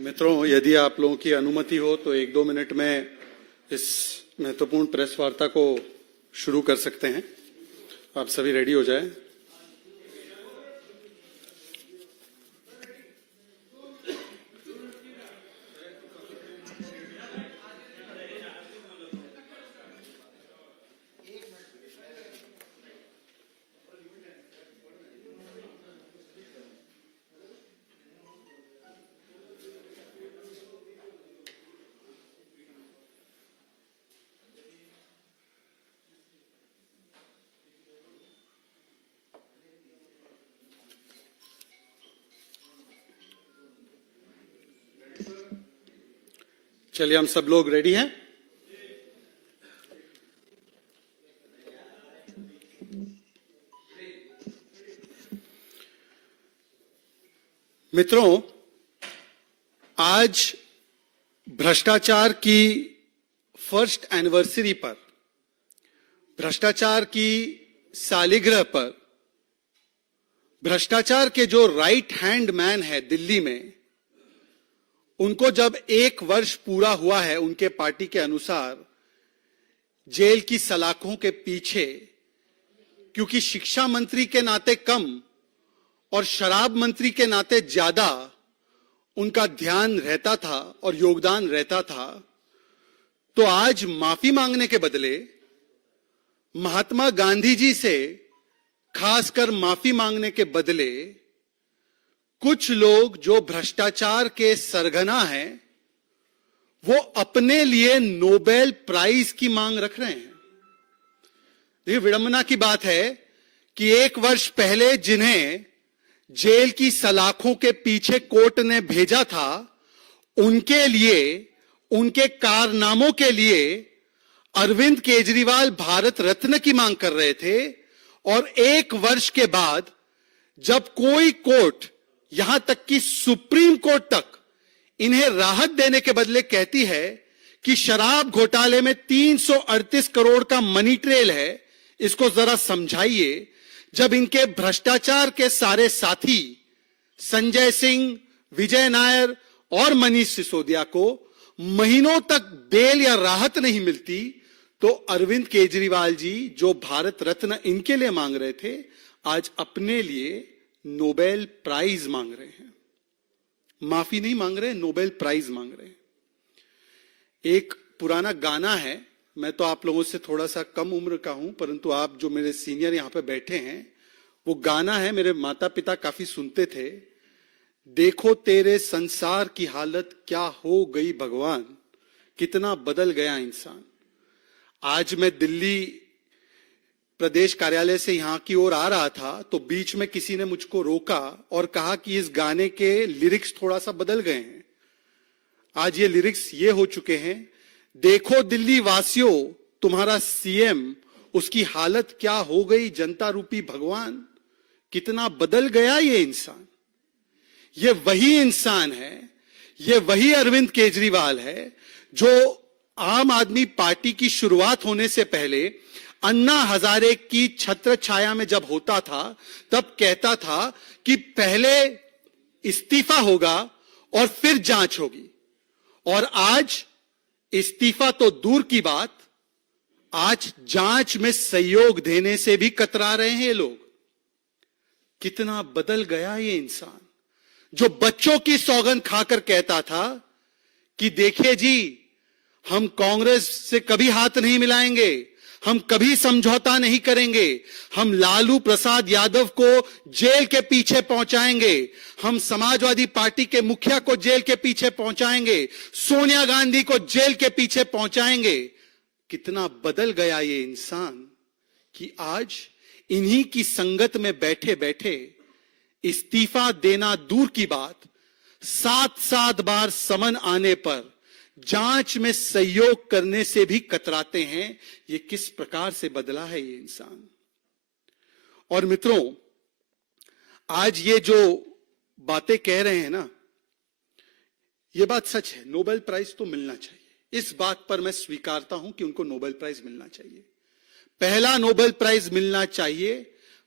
मित्रों, यदि आप लोगों की अनुमति हो तो 1-2 मिनट में इस महत्वपूर्ण प्रेस वार्ता को शुरू कर सकते हैं। आप सभी रेडी हो जाएं। चलिए, हम सब लोग रेडी हैं। मित्रों, आज भ्रष्टाचार की फर्स्ट एनिवर्सरी पर, भ्रष्टाचार की सालगिरह पर, भ्रष्टाचार के जो राइट हैंड मैन है दिल्ली में, उनको जब 1 वर्ष पूरा हुआ है उनके पार्टी के अनुसार जेल की सलाखों के पीछे, क्योंकि शिक्षा मंत्री के नाते कम और शराब मंत्री के नाते ज्यादा उनका ध्यान रहता था और योगदान रहता था, तो आज माफी मांगने के बदले महात्मा गांधी जी से खासकर माफी मांगने के बदले कुछ लोग जो भ्रष्टाचार के सरगना हैं, वो अपने लिए नोबेल प्राइज की मांग रख रहे हैं। ये विडंबना की बात है कि 1 वर्ष पहले जिन्हें जेल की सलाखों के पीछे कोर्ट ने भेजा था, उनके लिए, उनके कारनामों के लिए अरविंद केजरीवाल भारत रत्न की मांग कर रहे थे। और 1 वर्ष के बाद जब कोई कोर्ट, यहां तक कि सुप्रीम कोर्ट तक, इन्हें राहत देने के बदले कहती है कि शराब घोटाले में 338 करोड़ का मनी ट्रेल है, इसको जरा समझाइए। जब इनके भ्रष्टाचार के सारे साथी संजय सिंह, विजय नायर और मनीष सिसोदिया को महीनों तक बेल या राहत नहीं मिलती, तो अरविंद केजरीवाल जी जो भारत रत्न इनके लिए मांग रहे थे, आज अपने लिए नोबेल प्राइज मांग रहे हैं। माफी नहीं मांग रहे, नोबेल प्राइज मांग रहे हैं। एक पुराना गाना है, मैं तो आप लोगों से थोड़ा सा कम उम्र का हूं, परंतु आप जो मेरे सीनियर यहां पे बैठे हैं, वो गाना है, मेरे माता पिता काफी सुनते थे। देखो तेरे संसार की हालत क्या हो गई भगवान, कितना बदल गया इंसान। आज मैं दिल्ली प्रदेश कार्यालय से यहां की ओर आ रहा था, तो बीच में किसी ने मुझको रोका और कहा कि इस गाने के लिरिक्स थोड़ा सा बदल गए हैं। आज ये लिरिक्स ये हो चुके हैं, देखो दिल्ली वासियों तुम्हारा सीएम, उसकी हालत क्या हो गई जनता रूपी भगवान, कितना बदल गया ये इंसान। ये वही इंसान है, ये वही अरविंद केजरीवाल है जो आम आदमी पार्टी की शुरुआत होने से पहले अन्ना हजारे की छत्र छाया में जब होता था, तब कहता था कि पहले इस्तीफा होगा और फिर जांच होगी। और आज इस्तीफा तो दूर की बात, आज जांच में सहयोग देने से भी कतरा रहे हैं ये लोग। कितना बदल गया ये इंसान, जो बच्चों की सौगंध खाकर कहता था कि देखिए जी, हम कांग्रेस से कभी हाथ नहीं मिलाएंगे, हम कभी समझौता नहीं करेंगे, हम लालू प्रसाद यादव को जेल के पीछे पहुंचाएंगे, हम समाजवादी पार्टी के मुखिया को जेल के पीछे पहुंचाएंगे, सोनिया गांधी को जेल के पीछे पहुंचाएंगे। कितना बदल गया ये इंसान कि आज इन्हीं की संगत में बैठे बैठे इस्तीफा देना दूर की बात, 7-7 बार समन आने पर जांच में सहयोग करने से भी कतराते हैं। ये किस प्रकार से बदला है ये इंसान। और मित्रों, आज ये जो बातें कह रहे हैं ना, ये बात सच है, नोबेल प्राइज तो मिलना चाहिए। इस बात पर मैं स्वीकारता हूं कि उनको नोबेल प्राइज मिलना चाहिए। पहला नोबेल प्राइज मिलना चाहिए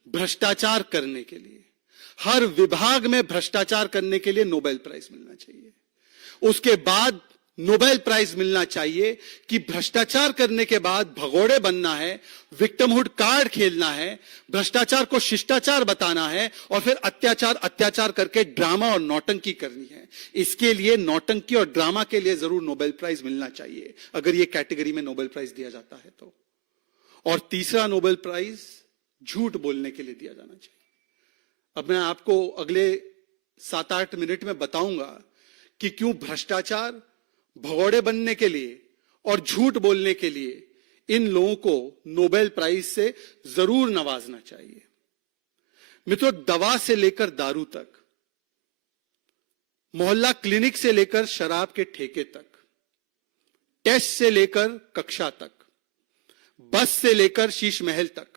भ्रष्टाचार करने के लिए, हर विभाग में भ्रष्टाचार करने के लिए नोबेल प्राइज मिलना चाहिए। उसके बाद नोबेल प्राइज मिलना चाहिए कि भ्रष्टाचार करने के बाद भगोड़े बनना है, विक्टिमहुड कार्ड खेलना है, भ्रष्टाचार को शिष्टाचार बताना है और फिर अत्याचार करके ड्रामा और नौटंकी करनी है। इसके लिए नौटंकी और ड्रामा के लिए जरूर नोबेल प्राइज मिलना चाहिए, अगर ये कैटेगरी में नोबेल प्राइज दिया जाता है तो। और तीसरा नोबेल प्राइज झूठ बोलने के लिए दिया जाना चाहिए। अब मैं आपको अगले 7-8 मिनट में बताऊंगा कि क्यों भ्रष्टाचार, भगोड़े बनने के लिए और झूठ बोलने के लिए इन लोगों को नोबेल प्राइज से जरूर नवाजना चाहिए। मित्रों, दवा से लेकर दारू तक, मोहल्ला क्लिनिक से लेकर शराब के ठेके तक, टेस्ट से लेकर कक्षा तक, बस से लेकर शीश महल तक,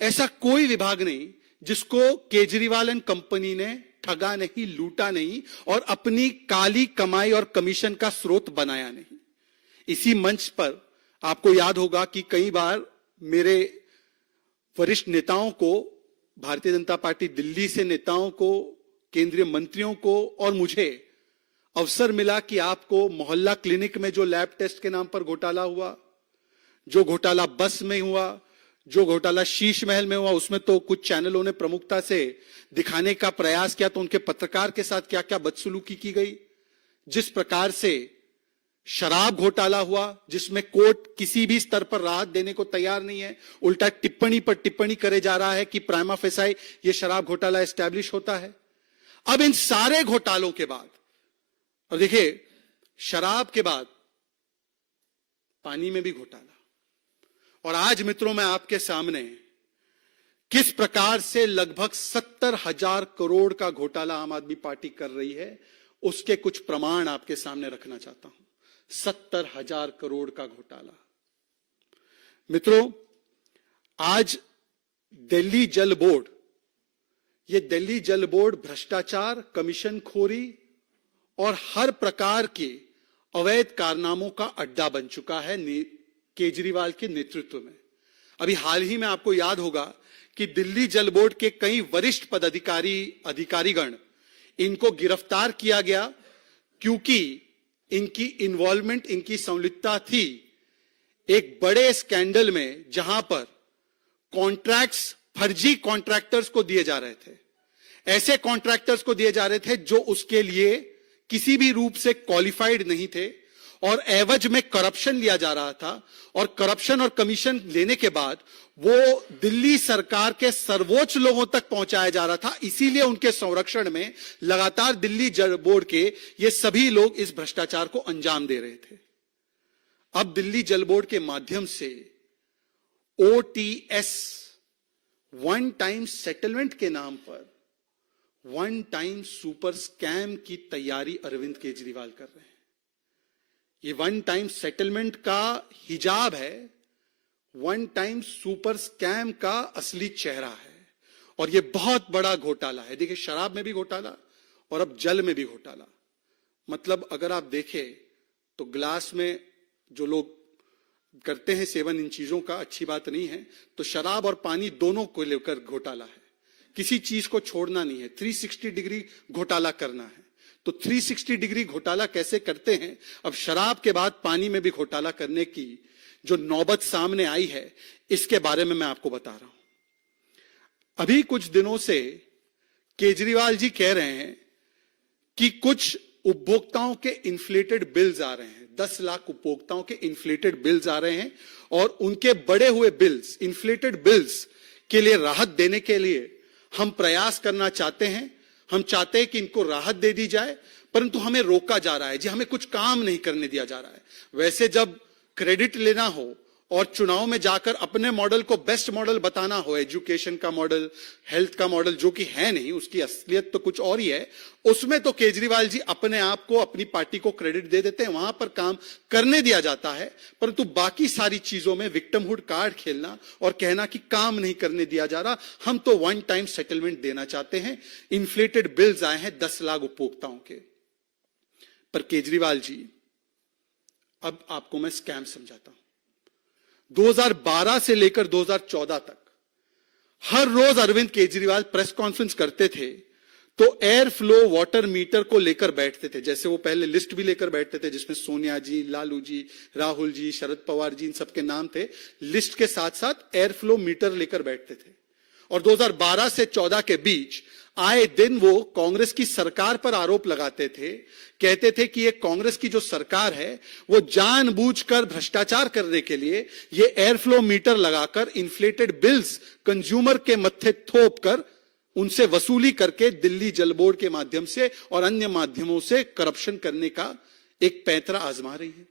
ऐसा कोई विभाग नहीं जिसको केजरीवाल एंड कंपनी ने ठगा नहीं, लूटा नहीं और अपनी काली कमाई और कमीशन का स्रोत बनाया नहीं। इसी मंच पर आपको याद होगा कि कई बार मेरे वरिष्ठ नेताओं को, भारतीय जनता पार्टी दिल्ली से नेताओं को, केंद्रीय मंत्रियों को और मुझे अवसर मिला कि आपको मोहल्ला क्लिनिक में जो लैब टेस्ट के नाम पर घोटाला हुआ, जो घोटाला बस में हुआ, जो घोटाला शीश महल में हुआ, उसमें तो कुछ चैनलों ने प्रमुखता से दिखाने का प्रयास किया तो उनके पत्रकार के साथ क्या क्या बदसलूकी की गई। जिस प्रकार से शराब घोटाला हुआ, जिसमें कोर्ट किसी भी स्तर पर राहत देने को तैयार नहीं है, उल्टा टिप्पणी पर टिप्पणी करे जा रहा है कि प्राइमा फेसाई ये शराब घोटाला एस्टैब्लिश होता है। अब इन सारे घोटालों के बाद, और देखिए, शराब के बाद पानी में भी घोटाला, और आज मित्रों मैं आपके सामने किस प्रकार से लगभग 70,000 करोड़ का घोटाला आम आदमी पार्टी कर रही है, उसके कुछ प्रमाण आपके सामने रखना चाहता हूं। 70,000 करोड़ का घोटाला। मित्रों, आज दिल्ली जल बोर्ड, ये दिल्ली जल बोर्ड भ्रष्टाचार, कमीशन खोरी और हर प्रकार के अवैध कारनामों का अड्डा बन चुका है केजरीवाल के नेतृत्व में। अभी हाल ही में आपको याद होगा कि दिल्ली जल बोर्ड के कई वरिष्ठ अधिकारीगण, इनको गिरफ्तार किया गया क्योंकि इनकी इन्वॉल्वमेंट, इनकी संलिप्तता थी एक बड़े स्कैंडल में जहां पर कॉन्ट्रैक्ट्स फर्जी कॉन्ट्रैक्टर्स को दिए जा रहे थे। ऐसे कॉन्ट्रैक्टर्स को दिए जा रहे थे जो उसके लिए किसी भी रूप से क्वालिफाइड नहीं थे और एवज में करप्शन लिया जा रहा था, और करप्शन और कमीशन लेने के बाद वो दिल्ली सरकार के सर्वोच्च लोगों तक पहुंचाया जा रहा था। इसीलिए उनके संरक्षण में लगातार दिल्ली जल बोर्ड के ये सभी लोग इस भ्रष्टाचार को अंजाम दे रहे थे। अब दिल्ली जल बोर्ड के माध्यम से OTS, वन टाइम सेटलमेंट के नाम पर वन टाइम सुपर स्कैम की तैयारी अरविंद केजरीवाल कर रहे हैं। ये वन टाइम सेटलमेंट का हिजाब है, वन टाइम सुपर स्कैम का असली चेहरा है, और ये बहुत बड़ा घोटाला है। देखिए, शराब में भी घोटाला और अब जल में भी घोटाला। मतलब अगर आप देखें तो ग्लास में जो लोग करते हैं सेवन इन चीजों का, अच्छी बात नहीं है, तो शराब और पानी दोनों को लेकर घोटाला है। किसी चीज को छोड़ना नहीं है, 360 डिग्री घोटाला करना है। तो 360 डिग्री घोटाला कैसे करते हैं, अब शराब के बाद पानी में भी घोटाला करने की जो नौबत सामने आई है, इसके बारे में मैं आपको बता रहा हूं। अभी कुछ दिनों से केजरीवाल जी कह रहे हैं कि कुछ उपभोक्ताओं के इन्फ्लेटेड बिल्स आ रहे हैं, 10 लाख उपभोक्ताओं के इन्फ्लेटेड बिल्स आ रहे हैं, और उनके बढ़े हुए बिल्स, इन्फ्लेटेड बिल्स के लिए राहत देने के लिए हम प्रयास करना चाहते हैं। हम चाहते हैं कि इनको राहत दे दी जाए, परंतु हमें रोका जा रहा है जी, हमें कुछ काम नहीं करने दिया जा रहा है। वैसे जब क्रेडिट लेना हो और चुनाव में जाकर अपने मॉडल को बेस्ट मॉडल बताना हो, एजुकेशन का मॉडल, हेल्थ का मॉडल, जो कि है नहीं, उसकी असलियत तो कुछ और ही है, उसमें तो केजरीवाल जी अपने आप को, अपनी पार्टी को क्रेडिट दे देते हैं, वहां पर काम करने दिया जाता है। परंतु बाकी सारी चीजों में विक्टिमहुड कार्ड खेलना और कहना कि काम नहीं करने दिया जा रहा, हम तो वन टाइम सेटलमेंट देना चाहते हैं। इन्फ्लेटेड बिल्स आए हैं 10 लाख उपभोक्ताओं के। पर केजरीवाल जी, अब आपको मैं स्कैम समझाता हूं। 2012 से लेकर 2014 तक हर रोज अरविंद केजरीवाल प्रेस कॉन्फ्रेंस करते थे तो एयर फ्लो वाटर मीटर को लेकर बैठते थे। जैसे वो पहले लिस्ट भी लेकर बैठते थे जिसमें सोनिया जी, लालू जी, राहुल जी, शरद पवार जी, इन सबके नाम थे। लिस्ट के साथ साथ एयर फ्लो मीटर लेकर बैठते थे। और 2012 से 14 के बीच आए दिन वो कांग्रेस की सरकार पर आरोप लगाते थे, कहते थे कि ये कांग्रेस की जो सरकार है वो जानबूझकर भ्रष्टाचार करने के लिए ये एयर फ्लो मीटर लगाकर इन्फ्लेटेड बिल्स कंज्यूमर के मत्थे थोप कर उनसे वसूली करके दिल्ली जल बोर्ड के माध्यम से और अन्य माध्यमों से करप्शन करने का एक पैंतरा आजमा रही है।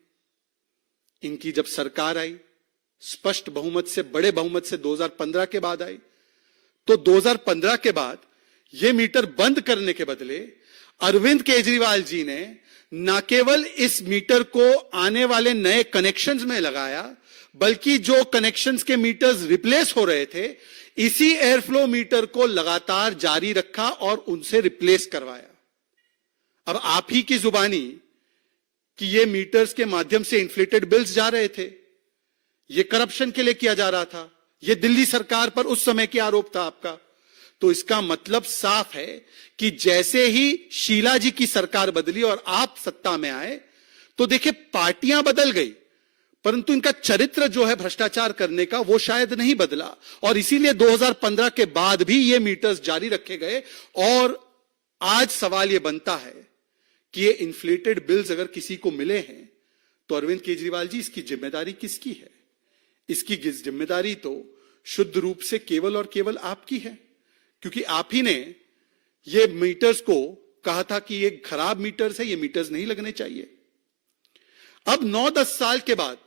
इनकी जब सरकार आई, स्पष्ट बहुमत से, बड़े बहुमत से 2015 के बाद आई, तो 2015 के बाद यह मीटर बंद करने के बदले अरविंद केजरीवाल जी ने न केवल इस मीटर को आने वाले नए कनेक्शंस में लगाया, बल्कि जो कनेक्शंस के मीटर्स रिप्लेस हो रहे थे, इसी एयरफ्लो मीटर को लगातार जारी रखा और उनसे रिप्लेस करवाया। अब आप ही की जुबानी कि ये मीटर्स के माध्यम से इन्फ्लेटेड बिल्स जा रहे थे, ये करप्शन के लिए किया जा रहा था, ये दिल्ली सरकार पर उस समय की आरोप था आपका। तो इसका मतलब साफ है कि जैसे ही शीला जी की सरकार बदली और आप सत्ता में आए, तो देखिए पार्टियां बदल गई, परंतु इनका चरित्र जो है भ्रष्टाचार करने का वो शायद नहीं बदला। और इसीलिए 2015 के बाद भी ये मीटर्स जारी रखे गए। और आज सवाल ये बनता है कि ये इन्फ्लेटेड बिल्स अगर किसी को मिले हैं तो अरविंद केजरीवाल जी, इसकी जिम्मेदारी किसकी है? इसकी जिम्मेदारी तो शुद्ध रूप से केवल और केवल आपकी है, क्योंकि आप ही ने ये मीटर्स को कहा था कि ये खराब मीटर्स है, ये मीटर्स नहीं लगने चाहिए। अब 9-10 साल के बाद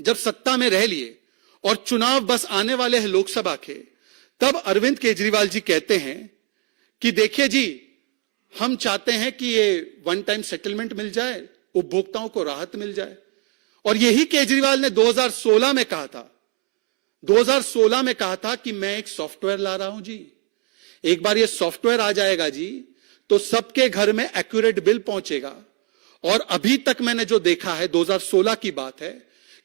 जब सत्ता में रह लिए और चुनाव बस आने वाले हैं लोकसभा के, तब अरविंद केजरीवाल जी कहते हैं कि देखिए जी, हम चाहते हैं कि ये वन टाइम सेटलमेंट मिल जाए, उपभोक्ताओं को राहत मिल जाए। और यही केजरीवाल ने 2016 में कहा था, 2016 में कहा था कि मैं एक सॉफ्टवेयर ला रहा हूं जी, एक बार ये सॉफ्टवेयर आ जाएगा जी तो सबके घर में एक्यूरेट बिल पहुंचेगा। और अभी तक मैंने जो देखा है, 2016 की बात है,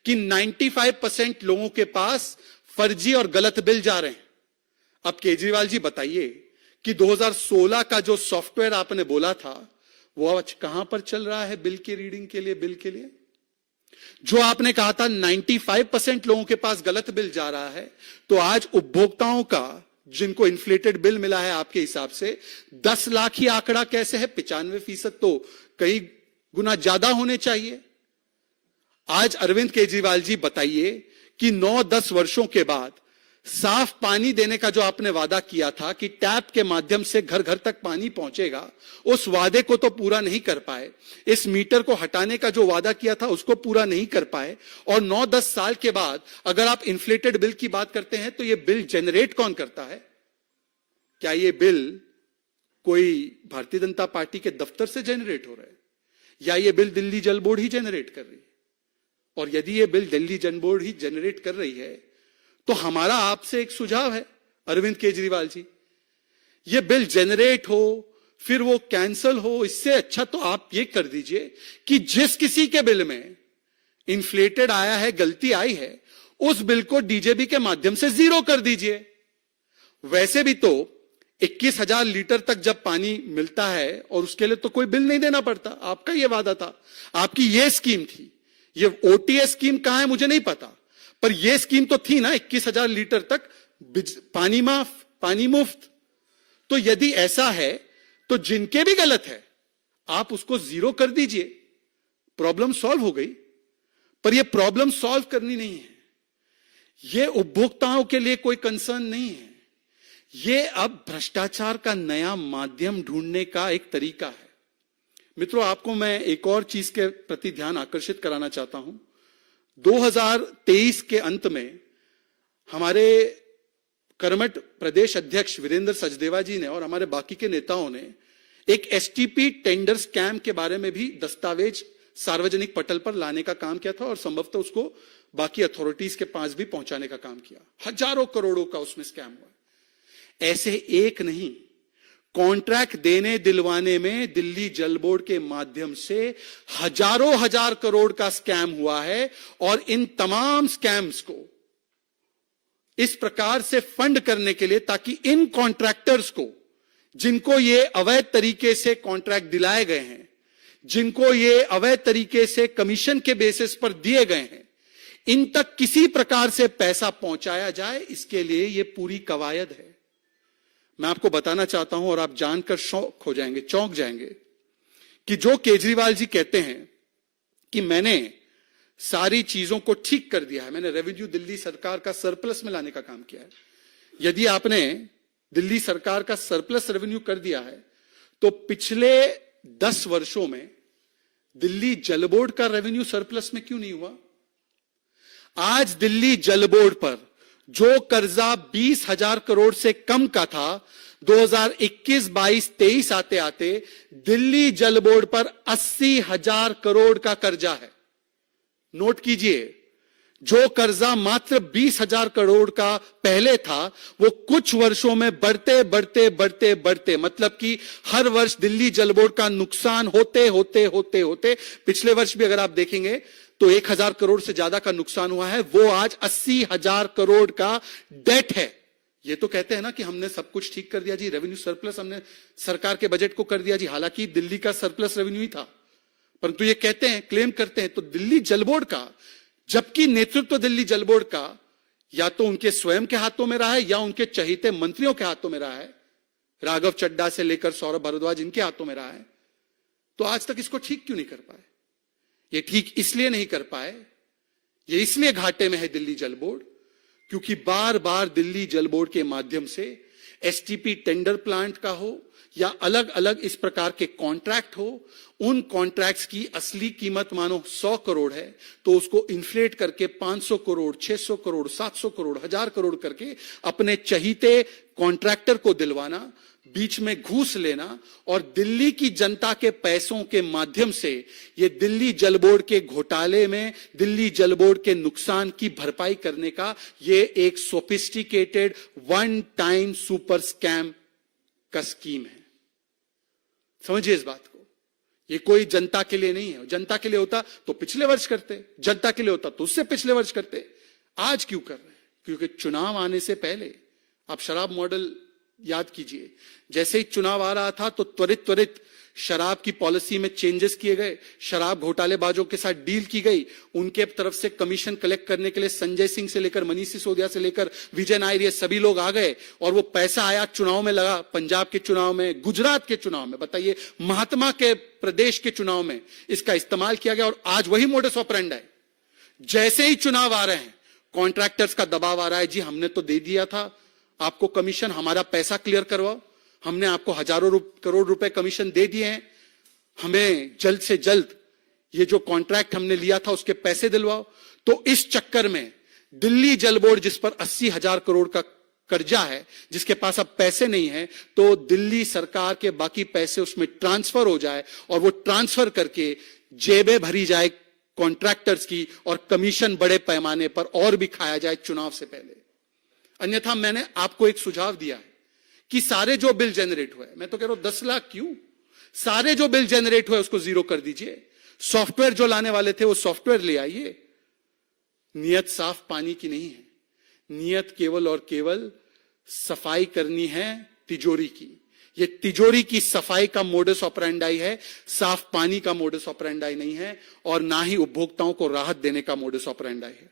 कि 95% लोगों के पास फर्जी और गलत बिल जा रहे हैं। अब केजरीवाल जी बताइए कि 2016 का जो सॉफ्टवेयर आपने बोला था वो आज कहां पर चल रहा है बिल की रीडिंग के लिए, बिल के लिए? जो आपने कहा था 95% लोगों के पास गलत बिल जा रहा है, तो आज उपभोक्ताओं का जिनको इन्फ्लेटेड बिल मिला है आपके हिसाब से 10 लाख ही आंकड़ा कैसे है? 95% तो कई गुना ज्यादा होने चाहिए। आज अरविंद केजरीवाल जी बताइए कि 9-10 वर्षों के बाद साफ पानी देने का जो आपने वादा किया था कि टैप के माध्यम से घर घर तक पानी पहुंचेगा, उस वादे को तो पूरा नहीं कर पाए। इस मीटर को हटाने का जो वादा किया था उसको पूरा नहीं कर पाए। और 9-10 साल के बाद अगर आप इन्फ्लेटेड बिल की बात करते हैं तो ये बिल जनरेट कौन करता है? क्या ये बिल कोई भारतीय जनता पार्टी के दफ्तर से जनरेट हो रहा है, या ये बिल दिल्ली जल बोर्ड ही जनरेट कर रही है? और यदि ये बिल दिल्ली जल बोर्ड ही जनरेट कर रही है तो हमारा आपसे एक सुझाव है अरविंद केजरीवाल जी, ये बिल जनरेट हो फिर वो कैंसल हो, इससे अच्छा तो आप ये कर दीजिए कि जिस किसी के बिल में इन्फ्लेटेड आया है, गलती आई है, उस बिल को डीजेबी के माध्यम से जीरो कर दीजिए। वैसे भी तो 21,000 लीटर तक जब पानी मिलता है और उसके लिए तो कोई बिल नहीं देना पड़ता, आपका ये वादा था, आपकी ये स्कीम थी। ये ओटीएस स्कीम कहां है मुझे नहीं पता, पर यह स्कीम तो थी ना, 21,000 लीटर तक पानी माफ, पानी मुफ्त। तो यदि ऐसा है तो जिनके भी गलत है आप उसको जीरो कर दीजिए, प्रॉब्लम सॉल्व हो गई। पर यह प्रॉब्लम सॉल्व करनी नहीं है, यह उपभोक्ताओं के लिए कोई कंसर्न नहीं है, यह अब भ्रष्टाचार का नया माध्यम ढूंढने का एक तरीका है। मित्रों, आपको मैं एक और चीज के प्रति ध्यान आकर्षित कराना चाहता हूं। 2023 के अंत में हमारे कर्मठ प्रदेश अध्यक्ष वीरेंद्र सचदेवा जी ने और हमारे बाकी के नेताओं ने एक एसटीपी टेंडर स्कैम के बारे में भी दस्तावेज सार्वजनिक पटल पर लाने का काम किया था और संभवतः उसको बाकी अथॉरिटीज के पास भी पहुंचाने का काम किया। हजारों करोड़ों का उसमें स्कैम हुआ। ऐसे एक नहीं, कॉन्ट्रैक्ट देने दिलवाने में दिल्ली जल बोर्ड के माध्यम से हजारों हजार करोड़ का स्कैम हुआ है। और इन तमाम स्कैम्स को इस प्रकार से फंड करने के लिए ताकि इन कॉन्ट्रैक्टर्स को जिनको ये अवैध तरीके से कॉन्ट्रैक्ट दिलाए गए हैं, जिनको ये अवैध तरीके से कमीशन के बेसिस पर दिए गए हैं, इन तक किसी प्रकार से पैसा पहुंचाया जाए, इसके लिए ये पूरी कवायद है। मैं आपको बताना चाहता हूं और आप जानकर शौक हो जाएंगे, चौंक जाएंगे कि जो केजरीवाल जी कहते हैं कि मैंने सारी चीजों को ठीक कर दिया है, मैंने रेवेन्यू दिल्ली सरकार का सरप्लस में लाने का काम किया है। यदि आपने दिल्ली सरकार का सरप्लस रेवेन्यू कर दिया है तो पिछले 10 वर्षों में दिल्ली जल बोर्ड का रेवेन्यू सरप्लस में क्यों नहीं हुआ? आज दिल्ली जल बोर्ड पर जो कर्जा 20,000 करोड़ से कम का था, 2021-22-23 आते आते दिल्ली जल बोर्ड पर 80,000 करोड़ का कर्जा है। नोट कीजिए, जो कर्जा मात्र 20,000 करोड़ का पहले था, वो कुछ वर्षों में बढ़ते बढ़ते बढ़ते बढ़ते, मतलब कि हर वर्ष दिल्ली जल बोर्ड का नुकसान होते होते होते होते, पिछले वर्ष भी अगर आप देखेंगे तो 1,000 करोड़ से ज्यादा का नुकसान हुआ है, वो आज 80,000 करोड़ का डेट है। ये तो कहते हैं ना कि हमने सब कुछ ठीक कर दिया जी, रेवेन्यू सरप्लस हमने सरकार के बजट को कर दिया जी, हालांकि दिल्ली का सरप्लस रेवेन्यू ही था, परंतु ये कहते हैं, क्लेम करते हैं। तो दिल्ली जल बोर्ड का, जबकि नेतृत्व दिल्ली जल बोर्ड का या तो उनके स्वयं के हाथों में रहा है या उनके चहेते मंत्रियों के हाथों में रहा है, राघव चड्ढा से लेकर सौरभ भारद्वाज इनके हाथों में रहा है, तो आज तक इसको ठीक क्यों नहीं कर पाए? ये ठीक इसलिए नहीं कर पाए, ये इसलिए घाटे में है दिल्ली जल बोर्ड, क्योंकि बार बार दिल्ली जल बोर्ड के माध्यम से एसटीपी टेंडर प्लांट का हो या अलग अलग इस प्रकार के कॉन्ट्रैक्ट हो, उन कॉन्ट्रैक्ट्स की असली कीमत मानो 100 करोड़ है तो उसको इन्फ्लेट करके 500 करोड़, 600 करोड़, 700 करोड़, 1000 करोड़ करके अपने चहीते कॉन्ट्रैक्टर को दिलवाना, बीच में घूस लेना और दिल्ली की जनता के पैसों के माध्यम से ये दिल्ली जल बोर्ड के घोटाले में दिल्ली जल बोर्ड के नुकसान की भरपाई करने का ये एक sophisticated one time super scam का स्कीम है। समझिए इस बात को, ये कोई जनता के लिए नहीं है। जनता के लिए होता तो पिछले वर्ष करते, जनता के लिए होता तो उससे पिछले वर्ष करते। आज क्यों कर रहे हैं? क्योंकि चुनाव आने से पहले, आप शराब मॉडल याद कीजिए, जैसे ही चुनाव आ रहा था तो त्वरित शराब की पॉलिसी में चेंजेस किए गए, शराब घोटालेबाजों के साथ डील की गई, उनके तरफ से कमीशन कलेक्ट करने के लिए संजय सिंह से लेकर मनीष सिसोदिया से लेकर विजय नायर, ये सभी लोग आ गए और वो पैसा आया, चुनाव में लगा, पंजाब के चुनाव में, गुजरात के चुनाव में, बताइए महात्मा के प्रदेश के चुनाव में इसका इस्तेमाल किया गया। और आज वही मोडस ऑपरेंडी है। जैसे ही चुनाव आ रहे हैं, कॉन्ट्रैक्टर्स का दबाव आ रहा है, जी हमने तो दे दिया था आपको कमीशन, हमारा पैसा क्लियर करवाओ, हमने आपको हजारों करोड़ रुपए कमीशन दे दिए हैं, हमें जल्द से जल्द ये जो कॉन्ट्रैक्ट हमने लिया था उसके पैसे दिलवाओ। तो इस चक्कर में दिल्ली जल बोर्ड, जिस पर 80,000 करोड़ का कर्जा है, जिसके पास अब पैसे नहीं है, तो दिल्ली सरकार के बाकी पैसे उसमें ट्रांसफर हो जाए और वो ट्रांसफर करके जेबें भरी जाए कॉन्ट्रैक्टर्स की और कमीशन बड़े पैमाने पर और भी खाया जाए चुनाव से पहले। अन्यथा मैंने आपको एक सुझाव दिया है कि सारे जो बिल जनरेट हुए, मैं तो कह रहा हूं 10 लाख क्यों, सारे जो बिल जनरेट हुए उसको जीरो कर दीजिए। सॉफ्टवेयर जो लाने वाले थे वो सॉफ्टवेयर ले आइए। नियत साफ पानी की नहीं है, नियत केवल और केवल सफाई करनी है तिजोरी की। ये तिजोरी की सफाई का मोडस ऑपरेंडाई है, साफ पानी का मोडस ऑपरेंडाई नहीं है, और ना ही उपभोक्ताओं को राहत देने का मोडस ऑपरेंडाई है।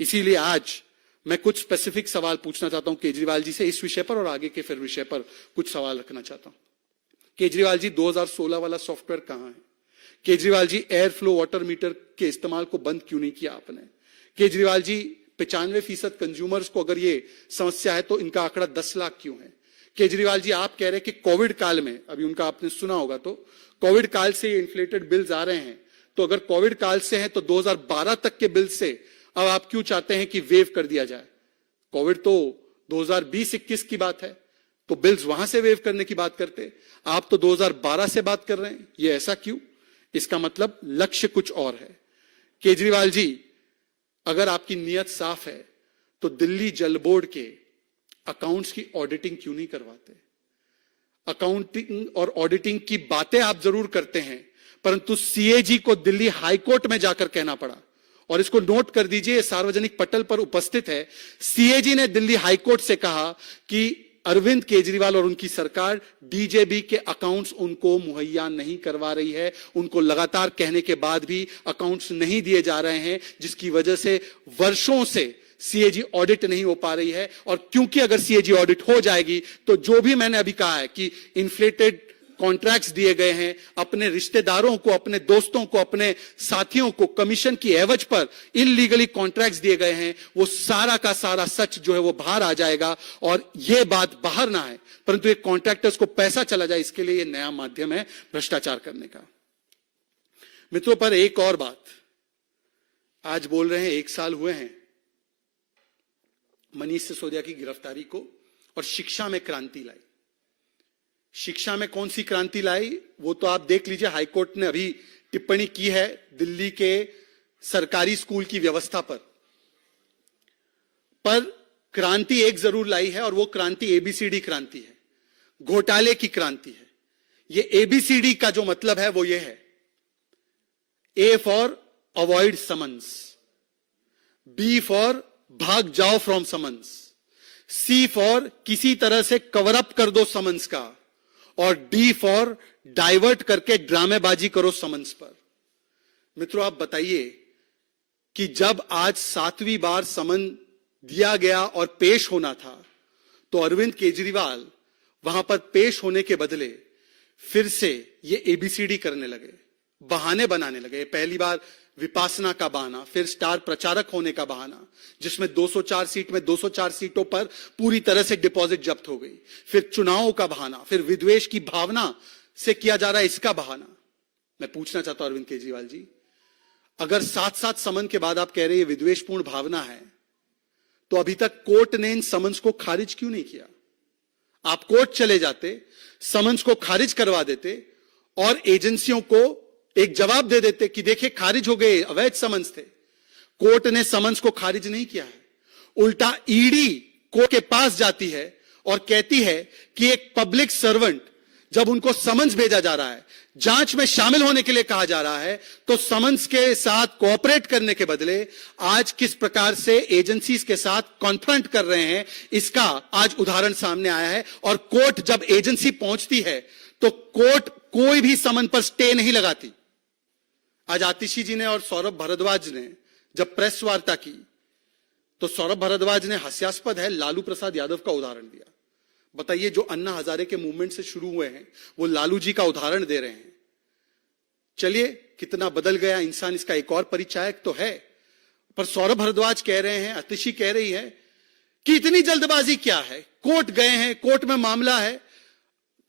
इसीलिए आज मैं कुछ स्पेसिफिक सवाल पूछना चाहता हूं केजरीवाल जी से इस विषय पर, और आगे के फिर विषय पर कुछ सवाल रखना चाहता हूं। केजरीवाल जी, 2016 वाला सॉफ्टवेयर कहां है? Kejriwal ji, air flow water meter के इस्तेमाल को बंद क्यों नहीं किया आपने? केजरीवाल जी, 95% कंज्यूमर्स को अगर ये समस्या है तो इनका आंकड़ा 10 लाख क्यों है? केजरीवाल जी, आप कह रहे हैं कि कोविड काल में, अभी उनका आपने सुना होगा, तो कोविड काल से इन्फ्लेटेड बिल्स आ रहे हैं, तो अगर कोविड काल से है तो 2012 तक के बिल से अब आप क्यों चाहते हैं कि वेव कर दिया जाए? कोविड तो 2020-21 की बात है, तो बिल्स वहां से वेव करने की बात करते, आप तो 2012 से बात कर रहे हैं। ये ऐसा क्यों? इसका मतलब लक्ष्य कुछ और है। केजरीवाल जी, अगर आपकी नीयत साफ है तो दिल्ली जल बोर्ड के अकाउंट्स की ऑडिटिंग क्यों नहीं करवाते? अकाउंटिंग और ऑडिटिंग की बातें आप जरूर करते हैं, परंतु सीएजी को दिल्ली हाईकोर्ट में जाकर कहना पड़ा, और इसको नोट कर दीजिए, सार्वजनिक पटल पर उपस्थित है। सीएजी ने दिल्ली हाईकोर्ट से कहा कि अरविंद केजरीवाल और उनकी सरकार डीजेबी के अकाउंट्स उनको मुहैया नहीं करवा रही है। उनको लगातार कहने के बाद भी अकाउंट्स नहीं दिए जा रहे हैं, जिसकी वजह से वर्षों से सीएजी ऑडिट नहीं हो पा रही है। और क्योंकि अगर सीएजी ऑडिट हो जाएगी तो जो भी मैंने अभी कहा है कि इन्फ्लेटेड कॉन्ट्रैक्ट्स दिए गए हैं, अपने रिश्तेदारों को, अपने दोस्तों को, अपने साथियों को कमीशन की एवज पर इलीगली कॉन्ट्रैक्ट्स दिए गए हैं, वो सारा का सारा सच जो है वो बाहर आ जाएगा। और ये बात बाहर ना आए परंतु एक कॉन्ट्रैक्टर्स को पैसा चला जाए, इसके लिए ये नया माध्यम है भ्रष्टाचार करने का। मित्रों, पर एक और बात, आज बोल रहे हैं 1 साल हुए हैं मनीष सिसोदिया की गिरफ्तारी को और शिक्षा में क्रांति लाई। शिक्षा में कौन सी क्रांति लाई वो तो आप देख लीजिए। हाईकोर्ट ने अभी टिप्पणी की है दिल्ली के सरकारी स्कूल की व्यवस्था पर क्रांति एक जरूर लाई है और वो क्रांति एबीसीडी क्रांति है, घोटाले की क्रांति है। ये एबीसीडी का जो मतलब है वो ये है, A for avoid summons, B for भाग जाओ फ्रॉम समन्स, सी फॉर किसी तरह से कवर अप कर दो समन्स का, और डी फॉर डाइवर्ट करके ड्रामेबाजी करो समन्स पर। मित्रों, आप बताइए कि जब आज 7वीं बार समन दिया गया और पेश होना था तो अरविंद केजरीवाल वहां पर पेश होने के बदले फिर से ये एबीसीडी करने लगे, बहाने बनाने लगे। पहली बार विपासना का बहाना, फिर स्टार प्रचारक होने का बहाना, जिसमें 204 सीट में 204 सीटों पर पूरी तरह से डिपॉजिट जब्त हो गई, फिर चुनावों का बहाना, फिर विद्वेष की भावना से किया जा रहा है इसका बहाना। मैं पूछना चाहता हूं अरविंद केजरीवाल जी, अगर 7 समन के बाद आप कह रहे हैं विद्वेषपूर्ण भावना है, तो अभी तक कोर्ट ने इन समन्स को खारिज क्यों नहीं किया? आप कोर्ट चले जाते, समन्स को खारिज करवा देते और एजेंसियों को एक जवाब दे देते कि देखिए खारिज हो गए, अवैध समन्स थे। कोर्ट ने समन्स को खारिज नहीं किया है, उल्टा ईडी कोर्ट के पास जाती है और कहती है कि एक पब्लिक सर्वेंट जब उनको समन्स भेजा जा रहा है, जांच में शामिल होने के लिए कहा जा रहा है, तो समन्स के साथ कोऑपरेट करने के बदले आज किस प्रकार से एजेंसीज के साथ कॉन्फ्रंट कर रहे हैं, इसका आज उदाहरण सामने आया है। और कोर्ट जब एजेंसी पहुंचती है तो कोर्ट कोई भी समन पर स्टे नहीं लगाती। आज आतिशी जी ने और सौरभ भारद्वाज ने जब प्रेस वार्ता की तो सौरभ भारद्वाज ने हास्यास्पद है लालू प्रसाद यादव का उदाहरण दिया। बताइए, जो अन्ना हजारे के मूवमेंट से शुरू हुए हैं वो लालू जी का उदाहरण दे रहे हैं। चलिए, कितना बदल गया इंसान, इसका एक और परिचायक तो है। पर सौरभ भारद्वाज कह रहे हैं, आतिशी कह रही है कि इतनी जल्दबाजी क्या है, कोर्ट गए हैं, कोर्ट में मामला है,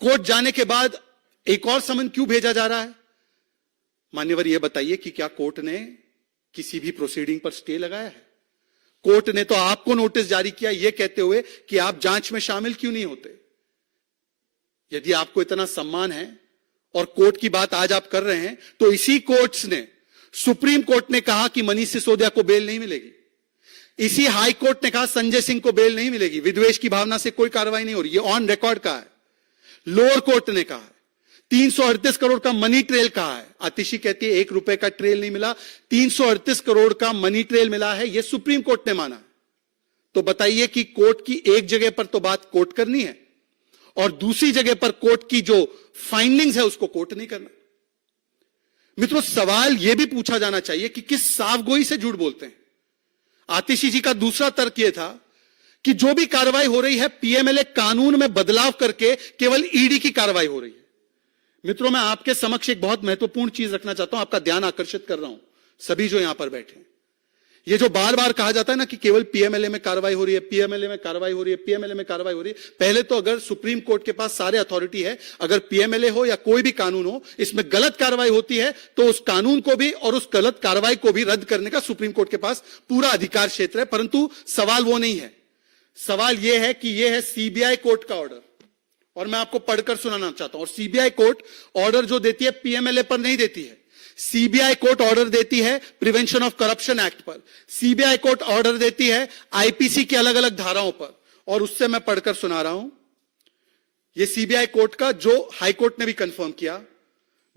कोर्ट जाने के बाद एक और समन क्यों भेजा जा रहा है? मान्यवर, यह बताइए कि क्या कोर्ट ने किसी भी प्रोसीडिंग पर स्टे लगाया है? कोर्ट ने तो आपको नोटिस जारी किया यह कहते हुए कि आप जांच में शामिल क्यों नहीं होते। यदि आपको इतना सम्मान है और कोर्ट की बात आज आप कर रहे हैं, तो इसी कोर्ट्स ने, सुप्रीम कोर्ट ने कहा कि मनीष सिसोदिया को बेल नहीं मिलेगी, इसी हाई कोर्ट ने कहा संजय सिंह को बेल नहीं मिलेगी, विद्वेष की भावना से कोई कार्रवाई नहीं हो रही, ये ऑन रिकॉर्ड कहा है। लोअर कोर्ट ने कहा है 338 करोड़ का मनी ट्रेल कहा है। आतिशी कहती है 1 रुपए का ट्रेल नहीं मिला, 338 करोड़ का मनी ट्रेल मिला है, यह सुप्रीम कोर्ट ने माना। तो बताइए कि कोर्ट की एक जगह पर तो बात कोर्ट करनी है और दूसरी जगह पर कोर्ट की जो फाइंडिंग्स है उसको कोर्ट नहीं करना। मित्रों, सवाल यह भी पूछा जाना चाहिए कि किस साफगोई से झूठ बोलते हैं। आतिशी जी का दूसरा तर्क यह था कि जो भी कार्रवाई हो रही है पीएमएलए कानून में बदलाव करके केवल ईडी की कार्रवाई हो रही है। मित्रों, मैं आपके समक्ष एक बहुत महत्वपूर्ण चीज रखना चाहता हूं, आपका ध्यान आकर्षित कर रहा हूं, सभी जो यहां पर बैठे हैं। ये जो बार बार कहा जाता है ना कि केवल पीएमएलए में कार्रवाई हो रही है, पीएमएलए में कार्रवाई हो रही है, पीएमएलए में कार्रवाई हो रही है। पहले तो अगर सुप्रीम कोर्ट के पास सारे अथॉरिटी है, अगर पीएमएलए हो या कोई भी कानून हो, इसमें गलत कार्रवाई होती है तो उस कानून को भी और उस गलत कार्रवाई को भी रद्द करने का सुप्रीम कोर्ट के पास पूरा अधिकार क्षेत्र है। परंतु सवाल वो नहीं है, सवाल यह है कि यह है सीबीआई कोर्ट का ऑर्डर, और मैं आपको पढ़कर सुनाना चाहता हूं। और सीबीआई कोर्ट ऑर्डर जो देती है पीएमएलए पर नहीं देती है, सीबीआई कोर्ट ऑर्डर देती है प्रिवेंशन ऑफ करप्शन एक्ट पर, सीबीआई कोर्ट ऑर्डर देती है आईपीसी की अलग अलग धाराओं पर, और उससे मैं पढ़कर सुना रहा हूं। यह सीबीआई कोर्ट का जो हाई कोर्ट ने भी कंफर्म किया,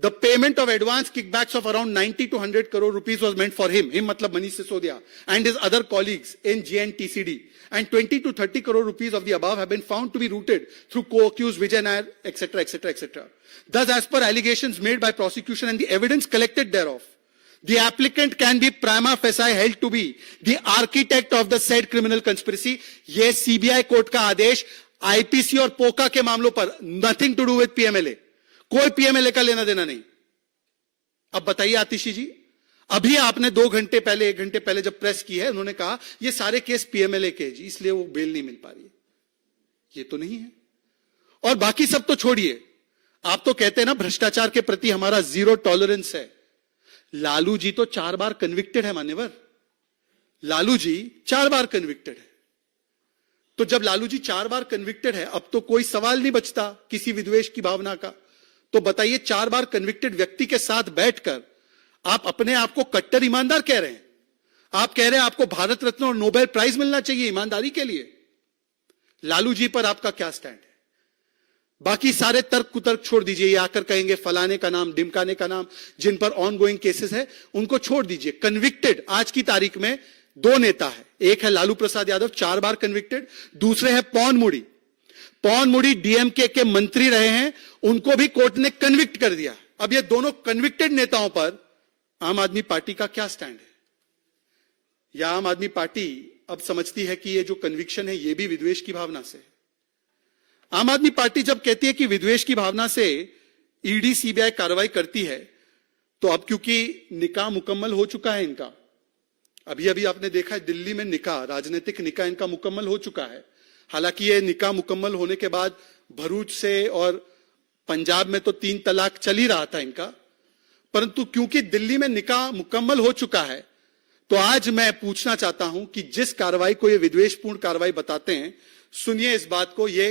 The payment of advance kickbacks of around 90 to 100 crore rupees was meant for him matlab Manish Sisodia, and his other colleagues in JNTCD. And 20 to 30 crore rupees of the above have been found to be routed through co-accused Vijay Nair, etc., etc., etc. Thus, as per allegations made by prosecution and the evidence collected thereof, the applicant can be prima facie held to be the architect of the said criminal conspiracy. ये CBI court का आदेश IPC और पोका के मामलों पर, nothing to do with PMLA. कोई PMLA का लेना देना नहीं. अब बताइए आतिशी जी, अभी आपने 2 घंटे पहले 1 घंटे पहले जब प्रेस की है, उन्होंने कहा ये सारे केस पीएमएलए के जी, इसलिए वो बेल नहीं मिल पा रही है. ये तो नहीं है. और बाकी सब तो छोड़िए, आप तो कहते हैं ना भ्रष्टाचार के प्रति हमारा जीरो टॉलरेंस है. लालू जी तो 4 बार कन्विक्टेड है मान्यवर. लालू जी 4 बार कन्विक्टेड है. तो जब लालू जी 4 बार कन्विक्टेड है, अब तो कोई सवाल नहीं बचता किसी विद्वेष की भावना का. तो बताइए, 4 बार कन्विक्टेड व्यक्ति के साथ बैठकर आप अपने आप को कट्टर ईमानदार कह रहे हैं. आप कह रहे हैं आपको भारत रत्न और नोबेल प्राइज मिलना चाहिए ईमानदारी के लिए. लालू जी पर आपका क्या स्टैंड है? बाकी सारे तर्क कुतर्क छोड़ दीजिए. ये आकर कहेंगे फलाने का नाम, ढिमकाने का नाम, जिन पर ऑन गोइंग केसेस है उनको छोड़ दीजिए. कन्विक्टेड आज की तारीख में 2 नेता है. एक है लालू प्रसाद यादव, 4 बार कन्विक्टेड. दूसरे है पवन मुड़ी. पवन मुड़ी डीएमके के मंत्री रहे हैं, उनको भी कोर्ट ने कन्विक्ट कर दिया. अब ये दोनों कन्विक्टेड नेताओं पर आम आदमी पार्टी का क्या स्टैंड है? या आम आदमी पार्टी अब समझती है कि ये जो कन्विक्शन है ये भी विद्वेष की भावना से है? आम आदमी पार्टी जब कहती है कि विद्वेष की भावना से ईडी सीबीआई कार्रवाई करती है, तो अब क्योंकि निकाह मुकम्मल हो चुका है इनका, अभी अभी आपने देखा है दिल्ली में निकाह, राजनीतिक निकाह इनका मुकम्मल हो चुका है. हालांकि ये निकाह मुकम्मल होने के बाद भरूच से और पंजाब में तो 3 तलाक चल ही रहा था इनका, परंतु क्योंकि दिल्ली में निकाह मुकम्मल हो चुका है, तो आज मैं पूछना चाहता हूं कि जिस कार्रवाई को ये विद्वेषपूर्ण कार्रवाई बताते हैं, सुनिए इस बात को. ये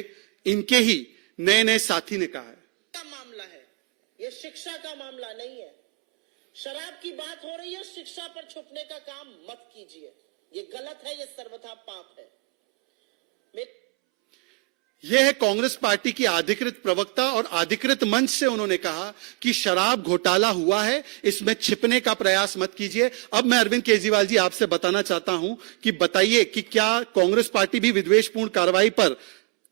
इनके ही नए नए साथी ने कहा है. मामला है ये, शिक्षा का मामला नहीं है. शराब की बात हो रही है, शिक्षा पर छुपने का काम मत कीजिए. ये गलत है, ये सर्वथा पाप है. यह है कांग्रेस पार्टी की अधिकृत प्रवक्ता, और अधिकृत मंच से उन्होंने कहा कि शराब घोटाला हुआ है, इसमें छिपने का प्रयास मत कीजिए. अब मैं अरविंद केजरीवाल जी आपसे बताना चाहता हूं कि बताइए कि क्या कांग्रेस पार्टी भी विद्वेषपूर्ण कार्रवाई पर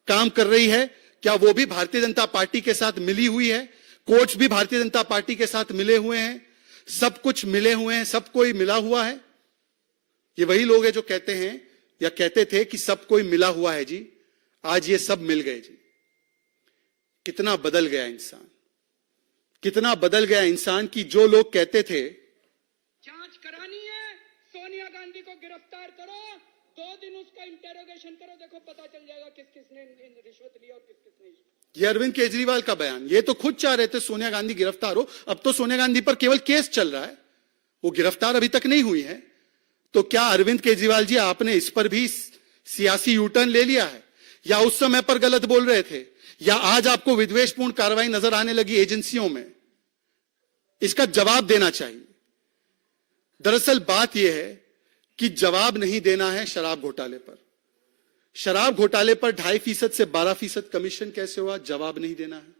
काम कर रही है? क्या वो भी भारतीय जनता पार्टी के साथ मिली हुई है? कोर्ट्स भी भारतीय जनता पार्टी के साथ मिले हुए हैं, सब कुछ मिले हुए हैं, सब कोई मिला हुआ है. ये वही लोग हैं जो कहते हैं या कहते थे कि सब कोई मिला हुआ है जी. आज ये सब मिल गए जी. कितना बदल गया इंसान, कितना बदल गया इंसान कि जो लोग कहते थे जांच करानी है, सोनिया गांधी को गिरफ्तार करो, 2 दिन उसका इंटेरोगेशन करो, देखो पता चल जाएगा किस किसने रिश्वत लिया और किस किसने नहीं. ये अरविंद केजरीवाल का बयान. ये तो खुद चाह रहे थे सोनिया गांधी गिरफ्तार हो. अब तो सोनिया गांधी पर केवल केस चल रहा है, वो गिरफ्तार अभी तक नहीं हुई है. तो क्या अरविंद केजरीवाल जी आपने इस पर भी सियासी यूटर्न ले लिया है, या उस समय पर गलत बोल रहे थे, या आज आपको विद्वेषपूर्ण कार्रवाई नजर आने लगी एजेंसियों में? इसका जवाब देना चाहिए. दरअसल बात यह है कि जवाब नहीं देना है शराब घोटाले पर. शराब घोटाले पर 2.5% से 12% कमीशन कैसे हुआ? जवाब नहीं देना है.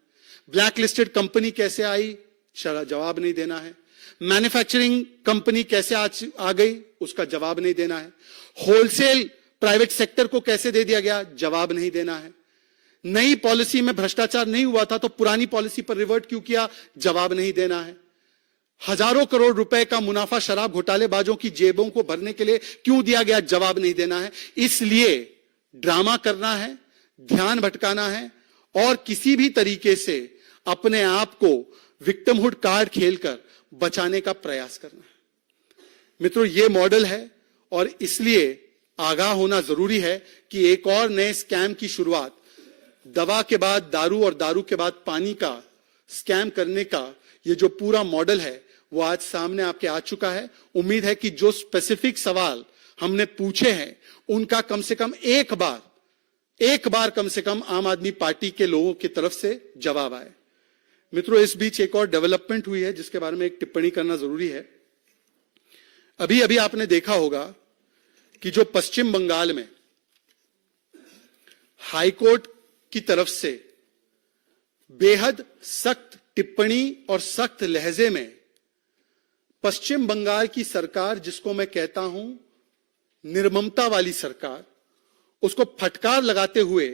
ब्लैक लिस्टेड कंपनी कैसे आई? जवाब नहीं देना है. मैन्युफैक्चरिंग कंपनी कैसे आ गई? उसका जवाब नहीं देना है. होलसेल प्राइवेट सेक्टर को कैसे दे दिया गया? जवाब नहीं देना है. नई पॉलिसी में भ्रष्टाचार नहीं हुआ था तो पुरानी पॉलिसी पर रिवर्ट क्यों किया? जवाब नहीं देना है. हजारों करोड़ रुपए का मुनाफा शराब घोटालेबाजों की जेबों को भरने के लिए क्यों दिया गया? जवाब नहीं देना है. इसलिए ड्रामा करना है, ध्यान भटकाना है, और किसी भी तरीके से अपने आप को विक्टिमहुड कार्ड खेलकर बचाने का प्रयास करना है. मित्रों, यह मॉडल है, और इसलिए आगाह होना जरूरी है कि एक और नए स्कैम की शुरुआत, दवा के बाद दारू और दारू के बाद पानी का स्कैम करने का ये जो पूरा मॉडल है वो आज सामने आपके आ चुका है. उम्मीद है कि जो स्पेसिफिक सवाल हमने पूछे हैं उनका कम से कम एक बार कम से कम आम आदमी पार्टी के लोगों की तरफ से जवाब आए. मित्रों, इस बीच एक और डेवलपमेंट हुई है जिसके बारे में एक टिप्पणी करना जरूरी है. अभी अभी आपने देखा होगा कि जो पश्चिम बंगाल में हाईकोर्ट की तरफ से बेहद सख्त टिप्पणी और सख्त लहजे में पश्चिम बंगाल की सरकार, जिसको मैं कहता हूं निर्ममता वाली सरकार, उसको फटकार लगाते हुए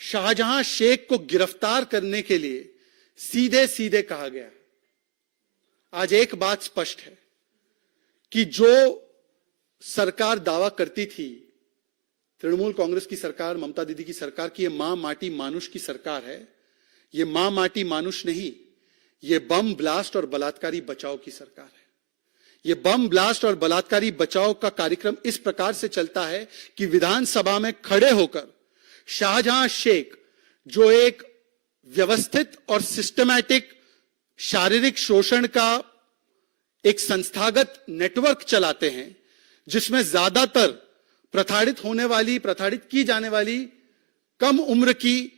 शाहजहां शेख को गिरफ्तार करने के लिए सीधे सीधे कहा गया। आज एक बात स्पष्ट है कि जो सरकार दावा करती थी, तृणमूल कांग्रेस की सरकार, ममता दीदी की सरकार, की ये मां माटी मानुष की सरकार है, ये मां माटी मानुष नहीं, ये बम ब्लास्ट और बलात्कारी बचाओ की सरकार है। ये बम ब्लास्ट और बलात्कारी बचाओ का कार्यक्रम इस प्रकार से चलता है कि विधानसभा में खड़े होकर शाहजहां शेख, जो एक व्यवस्थित और सिस्टमैटिक शारीरिक शोषण का एक संस्थागत नेटवर्क चलाते हैं, जिसमें ज्यादातर प्रताड़ित की जाने वाली कम उम्र की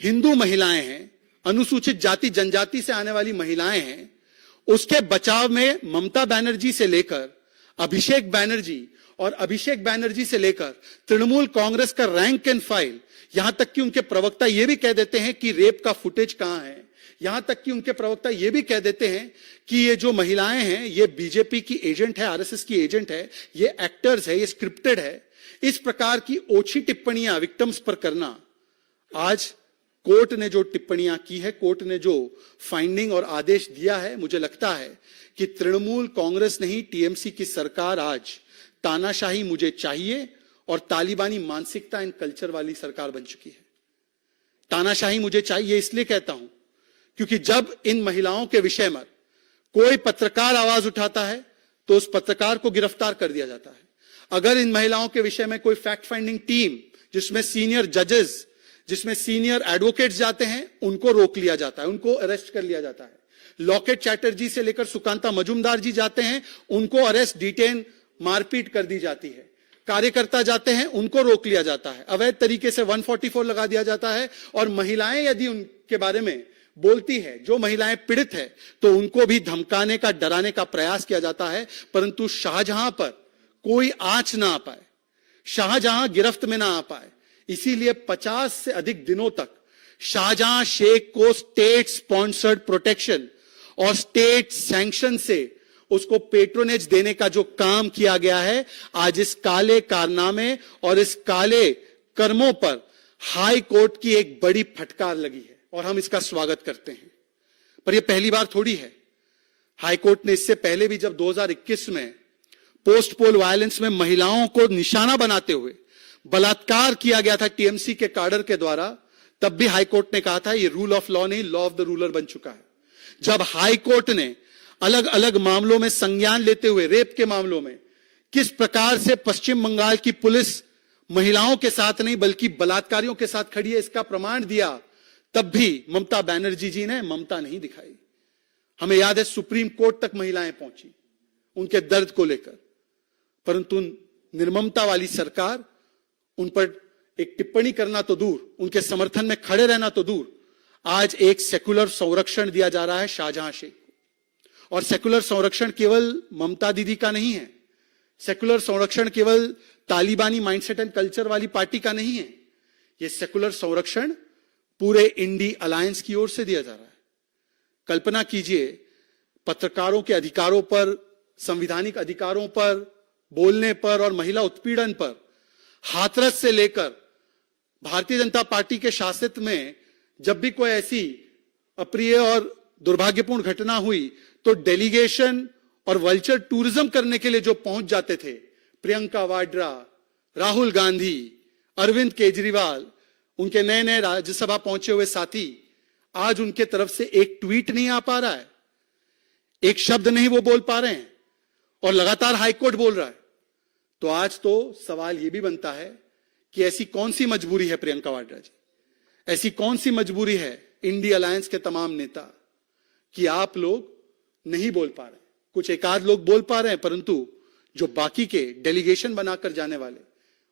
हिंदू महिलाएं हैं, अनुसूचित जाति जनजाति से आने वाली महिलाएं हैं, उसके बचाव में ममता बनर्जी से लेकर अभिषेक बैनर्जी से लेकर तृणमूल कांग्रेस का रैंक एंड फाइल, यहां तक कि उनके प्रवक्ता यह भी कह देते हैं कि रेप का फुटेज कहां है, यहां तक कि उनके प्रवक्ता यह भी कह देते हैं कि ये जो महिलाएं हैं ये बीजेपी की एजेंट है, आरएसएस की एजेंट है, ये एक्टर्स है, ये स्क्रिप्टेड है। इस प्रकार की ओछी टिप्पणियां विक्टिम्स पर करना, आज कोर्ट ने जो टिप्पणियां की है, कोर्ट ने जो फाइंडिंग और आदेश दिया है, मुझे लगता है कि तृणमूल कांग्रेस नहीं, टीएमसी की सरकार आज तानाशाही मुझे चाहिए और तालिबानी मानसिकता एंड कल्चर वाली सरकार बन चुकी है। तानाशाही मुझे चाहिए इसलिए कहता हूं क्योंकि जब इन महिलाओं के विषय में कोई पत्रकार आवाज उठाता है तो उस पत्रकार को गिरफ्तार कर दिया जाता है। अगर इन महिलाओं के विषय में कोई फैक्ट फाइंडिंग टीम, जिसमें सीनियर जजेस, जिसमें सीनियर एडवोकेट्स जाते हैं, उनको रोक लिया जाता है, उनको अरेस्ट कर लिया जाता है। लॉकेट चैटर्जी से लेकर सुकांता मजुमदार जी जाते हैं, उनको अरेस्ट, डिटेन, मारपीट कर दी जाती है। कार्यकर्ता जाते हैं, उनको रोक लिया जाता है, अवैध तरीके से 144 लगा दिया जाता है। और महिलाएं यदि उनके बारे में बोलती है, जो महिलाएं पीड़ित है, तो उनको भी धमकाने का, डराने का प्रयास किया जाता है। परंतु शाहजहां पर कोई आंच ना आ पाए, शाहजहां गिरफ्त में ना आ पाए, इसीलिए 50 से अधिक दिनों तक शाहजहां शेख को स्टेट स्पॉन्सर्ड प्रोटेक्शन और स्टेट सैंक्शन से उसको पेट्रोनेज देने का जो काम किया गया है, आज इस काले कारनामे और इस काले कर्मों पर हाई कोर्ट की एक बड़ी फटकार लगी है और हम इसका स्वागत करते हैं। पर यह पहली बार थोड़ी है। हाई कोर्ट ने इससे पहले भी, जब 2021 में पोस्ट पोल वायलेंस में महिलाओं को निशाना बनाते हुए बलात्कार किया गया था टीएमसी के काडर के द्वारा, तब भी हाई कोर्ट ने कहा था ये रूल ऑफ लॉ नहीं, लॉ ऑफ द रूलर बन चुका है। जब हाई कोर्ट ने अलग अलग मामलों में संज्ञान लेते हुए, रेप के मामलों में किस प्रकार से पश्चिम बंगाल की पुलिस महिलाओं के साथ नहीं बल्कि बलात्कारियों के साथ खड़ी है, इसका प्रमाण दिया, तब भी ममता बनर्जी जी ने ममता नहीं दिखाई। हमें याद है सुप्रीम कोर्ट तक महिलाएं पहुंची उनके दर्द को लेकर, परंतु निर्ममता वाली सरकार, उन पर एक टिप्पणी करना तो दूर, उनके समर्थन में खड़े रहना तो दूर, आज एक सेकुलर संरक्षण दिया जा रहा है शाहजहां शेख को। और सेकुलर संरक्षण केवल ममता दीदी का नहीं है, सेकुलर संरक्षण केवल तालिबानी माइंडसेट एंड कल्चर वाली पार्टी का नहीं है, यह सेकुलर संरक्षण पूरे इंडी अलायंस की ओर से दिया जा रहा है। कल्पना कीजिए, पत्रकारों के अधिकारों पर, संवैधानिक अधिकारों पर, बोलने पर और महिला उत्पीड़न पर हाथरस से लेकर भारतीय जनता पार्टी के शासित में जब भी कोई ऐसी अप्रिय और दुर्भाग्यपूर्ण घटना हुई तो डेलीगेशन और वल्चर टूरिज्म करने के लिए जो पहुंच जाते थे, प्रियंका वाड्रा, राहुल गांधी, अरविंद केजरीवाल, उनके नए नए राज्यसभा पहुंचे हुए साथी, आज उनके तरफ से एक ट्वीट नहीं आ पा रहा है, एक शब्द नहीं वो बोल पा रहे हैं और लगातार हाईकोर्ट बोल रहा है। तो आज तो सवाल यह भी बनता है कि ऐसी कौन सी मजबूरी है प्रियंका वाड्रा जी, ऐसी कौन सी मजबूरी है इंडी अलायंस के तमाम नेता कि आप लोग नहीं बोल पा रहे। कुछ एकाध लोग बोल पा रहे हैं, परंतु जो बाकी के डेलीगेशन बनाकर जाने वाले,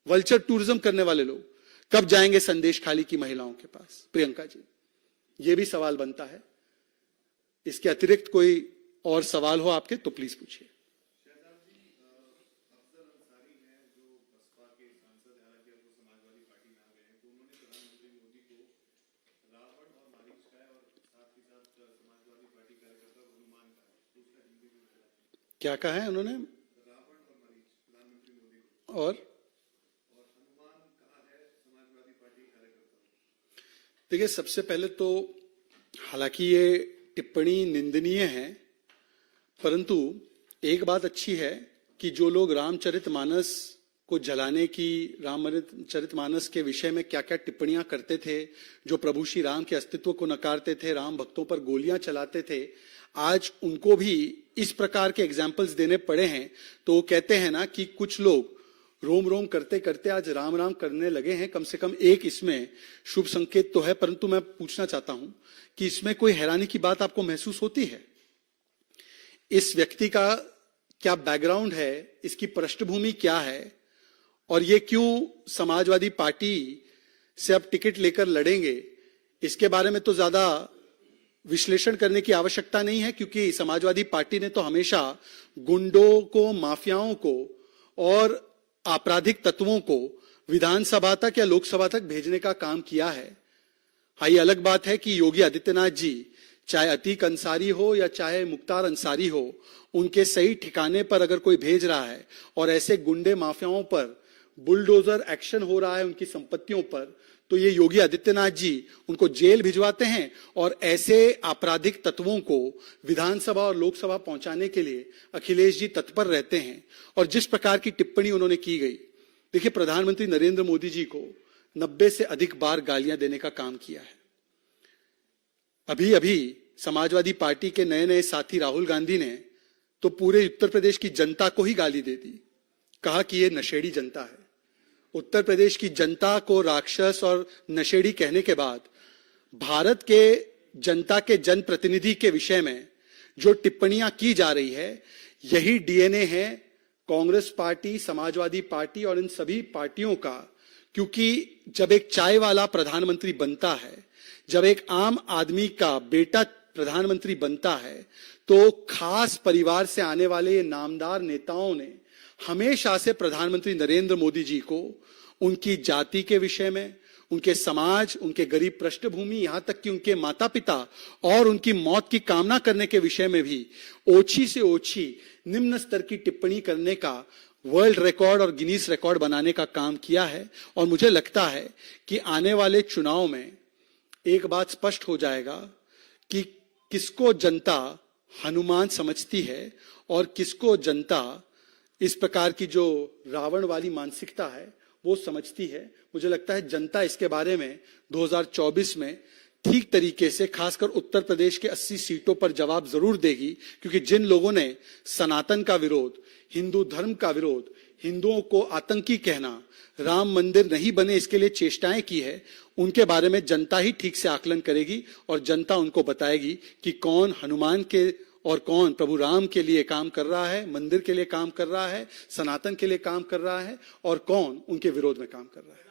वल्चर टूरिज्म करने वाले लोग कब जाएंगे संदेश खाली की महिलाओं के पास? प्रियंका जी, यह भी सवाल बनता है। इसके अतिरिक्त कोई और सवाल हो आपके तो प्लीज पूछिए। क्या कहा है उन्होंने? और देखिए, सबसे पहले तो हालांकि ये टिप्पणी निंदनीय है, परंतु एक बात अच्छी है कि जो लोग रामचरितमानस को जलाने की, रामचरितमानस के विषय में क्या क्या टिप्पणियां करते थे, जो प्रभु श्री राम के अस्तित्व को नकारते थे, राम भक्तों पर गोलियां चलाते थे, आज उनको भी इस प्रकार के एग्जाम्पल्स देने पड़े हैं। तो वो कहते हैं ना कि कुछ लोग रोम रोम करते करते आज राम राम करने लगे हैं। कम से कम एक इसमें शुभ संकेत तो है, परंतु मैं पूछना चाहता हूं कि इसमें कोई हैरानी की बात आपको महसूस होती है? इस व्यक्ति का क्या बैकग्राउंड है, इसकी पृष्ठभूमि क्या है, और ये क्यों समाजवादी पार्टी से अब टिकट लेकर लड़ेंगे, इसके बारे में तो ज्यादा विश्लेषण करने की आवश्यकता नहीं है, क्योंकि समाजवादी पार्टी ने तो हमेशा गुंडों को, माफियाओं को और आपराधिक तत्वों को विधानसभा तक या लोकसभा तक भेजने का काम किया है। हाँ, ये अलग बात है कि योगी आदित्यनाथ जी, चाहे अतीक अंसारी हो या चाहे मुख्तार अंसारी हो, उनके सही ठिकाने पर अगर कोई भेज रहा है और ऐसे गुंडे माफियाओं पर बुलडोजर एक्शन हो रहा है उनकी संपत्तियों पर, तो ये योगी आदित्यनाथ जी उनको जेल भिजवाते हैं और ऐसे आपराधिक तत्वों को विधानसभा और लोकसभा पहुंचाने के लिए अखिलेश जी तत्पर रहते हैं। और जिस प्रकार की टिप्पणी उन्होंने की गई, देखिए, प्रधानमंत्री नरेंद्र मोदी जी को 90 से अधिक बार गालियां देने का काम किया है। अभी अभी समाजवादी पार्टी के नए नए साथी राहुल गांधी ने तो पूरे उत्तर प्रदेश की जनता को ही गाली दे दी, कहा कि ये नशेड़ी जनता है। उत्तर प्रदेश की जनता को राक्षस और नशेड़ी कहने के बाद भारत के जनता के जनप्रतिनिधि के विषय में जो टिप्पणियां की जा रही है, यही डीएनए है कांग्रेस पार्टी, समाजवादी पार्टी और इन सभी पार्टियों का। क्योंकि जब एक चाय वाला प्रधानमंत्री बनता है, जब एक आम आदमी का बेटा प्रधानमंत्री बनता है, तो खास परिवार से आने वाले ये नामदार नेताओं ने हमेशा से प्रधानमंत्री नरेंद्र मोदी जी को उनकी जाति के विषय में, उनके समाज, उनके गरीब पृष्ठभूमि, यहां तक कि उनके माता पिता और उनकी मौत की कामना करने के विषय में भी ओछी से ओछी निम्न स्तर की टिप्पणी करने का वर्ल्ड रिकॉर्ड और गिनीज रिकॉर्ड बनाने का काम किया है। और मुझे लगता है कि आने वाले चुनाव में एक बात स्पष्ट हो जाएगा कि किसको जनता हनुमान समझती है और किसको जनता इस प्रकार की जो रावण वाली मानसिकता है वो समझती है। मुझे लगता है जनता इसके बारे में 2024 में ठीक तरीके से, खासकर उत्तर प्रदेश के 80 सीटों पर जवाब जरूर देगी। क्योंकि जिन लोगों ने सनातन का विरोध, हिंदू धर्म का विरोध, हिंदुओं को आतंकी कहना, राम मंदिर नहीं बने इसके लिए चेष्टाएं की है, उनके बारे में जनता ही ठीक से आकलन करेगी और जनता उनको बताएगी कि कौन हनुमान के और कौन प्रभु राम के लिए काम कर रहा है, मंदिर के लिए काम कर रहा है, सनातन के लिए काम कर रहा है, और कौन उनके विरोध में काम कर रहा है।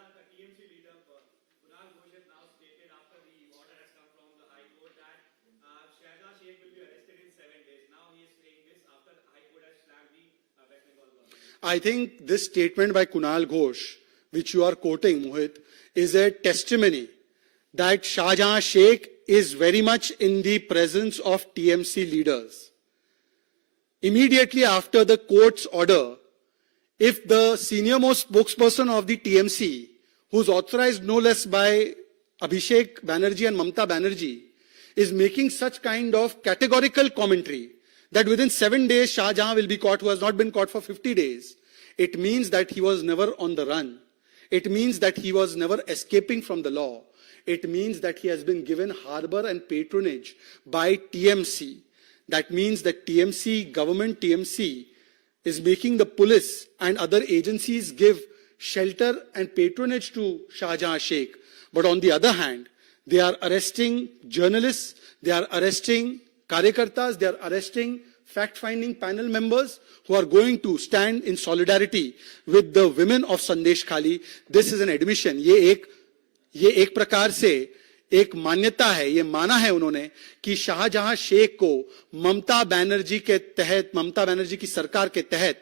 I think this statement by Kunal Ghosh, which you are quoting, Mohit, is a testimony that Shahjahan Sheikh is very much in the presence of TMC leaders. Immediately after the court's order, if the senior most spokesperson of the TMC, who's authorized no less by Abhishek Banerjee and Mamta Banerjee, is making such kind of categorical commentary that within 7 days Shahjahan will be caught, who has not been caught for 50 days, it means that he was never on the run. It means that he was never escaping from the law. It means that he has been given harbor and patronage by TMC. That means that TMC, government TMC, is making the police and other agencies give shelter and patronage to Shahjahan Sheikh. But on the other hand, they are arresting journalists, they are arresting Karyakartas, they are arresting fact-finding panel members who are going to stand in solidarity with the women of Sandesh Khali. This is an admission. ये एक प्रकार से एक मान्यता है, ये माना है उन्होंने कि शाहजहां शेख को ममता बनर्जी के तहत, ममता बनर्जी की सरकार के तहत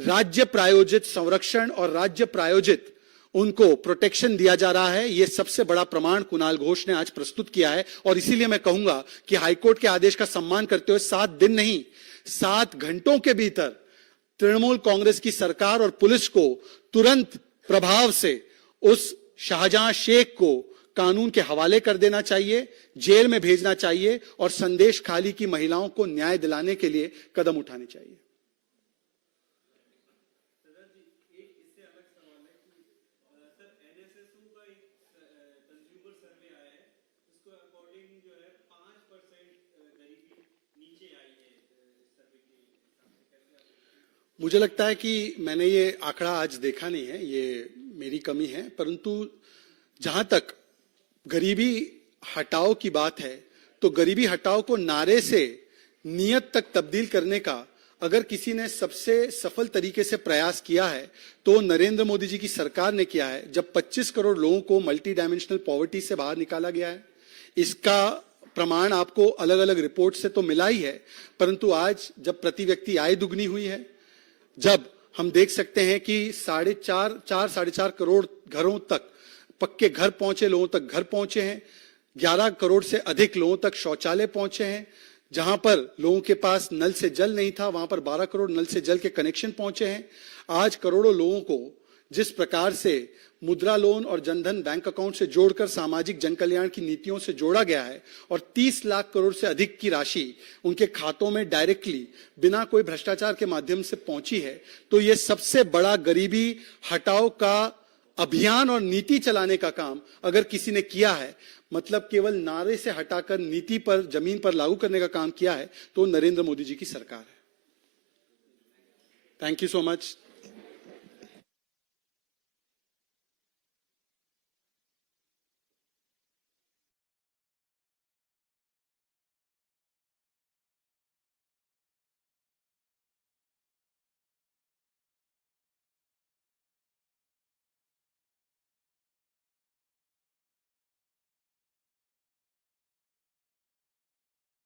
राज्य प्रायोजित संरक्षण और राज्य प्रायोजित उनको प्रोटेक्शन दिया जा रहा है। यह सबसे बड़ा प्रमाण कुणाल घोष ने आज प्रस्तुत किया है और इसीलिए मैं कहूंगा कि हाईकोर्ट के आदेश का सम्मान करते हुए 7 दिन नहीं 7 घंटों के भीतर तृणमूल कांग्रेस की सरकार और पुलिस को तुरंत प्रभाव से उस शाहजहां शेख को कानून के हवाले कर देना चाहिए, जेल में भेजना चाहिए और संदेश खाली की महिलाओं को न्याय दिलाने के लिए कदम उठाने चाहिए। मुझे लगता है कि मैंने ये आंकड़ा आज देखा नहीं है, ये मेरी कमी है, परंतु जहां तक गरीबी हटाओ की बात है तो गरीबी हटाओ को नारे से नियत तक तब्दील करने का अगर किसी ने सबसे सफल तरीके से प्रयास किया है तो नरेंद्र मोदी जी की सरकार ने किया है, जब 25 करोड़ लोगों को मल्टी डायमेंशनल पॉवर्टी से बाहर निकाला गया है। इसका प्रमाण आपको अलग अलग रिपोर्ट से तो मिला ही है, परंतु आज जब प्रति व्यक्ति आय दुगनी हुई है, जब हम देख सकते हैं कि 4.5 करोड़ घरों तक पक्के घर पहुंचे, लोगों तक घर पहुंचे हैं, 11 करोड़ से अधिक लोगों तक शौचालय पहुंचे हैं, जहां पर लोगों के पास नल से जल नहीं था वहां पर 12 करोड़ नल से जल के कनेक्शन पहुंचे हैं। आज करोड़ों लोगों को जिस प्रकार से मुद्रा लोन और जनधन बैंक अकाउंट से जोड़कर सामाजिक जनकल्याण की नीतियों से जोड़ा गया है और 30 लाख करोड़ से अधिक की राशि उनके खातों में डायरेक्टली बिना कोई भ्रष्टाचार के माध्यम से पहुंची है, तो ये सबसे बड़ा गरीबी हटाओ का अभियान और नीति चलाने का काम अगर किसी ने किया है, मतलब केवल नारे से हटाकर नीति पर जमीन पर लागू करने का काम किया है, तो नरेंद्र मोदी जी की सरकार है। Thank you so much.